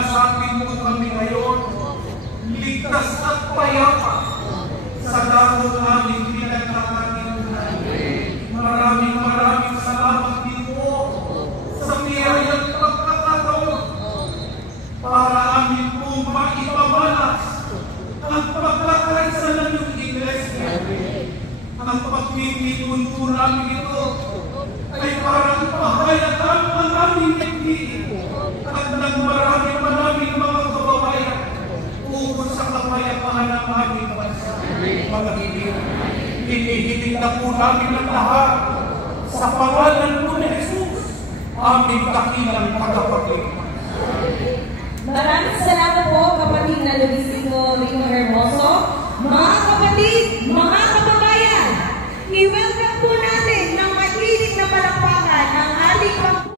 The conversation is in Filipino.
sinasabing mo kami ngayon, ligtas at payapa sa dahon aming pinagkakakilunan. Maraming salamat dito sa biyayang pagkakataon para amin pong maipamalas ang pagkakaisa ng iyong iglesia. Ang pagpipikon po namin ito ay parang pahayagan ang aming pagpipin at ng maraming mga kababayan ukol sa kapayapaan ng aming bansa. Mga higit, hinihiling na po namin ang lahat sa pangalan po ni Jesus, aming dakilang tagapagligtas. Maraming salamat po, kapatid na Luisito Rino Hermano.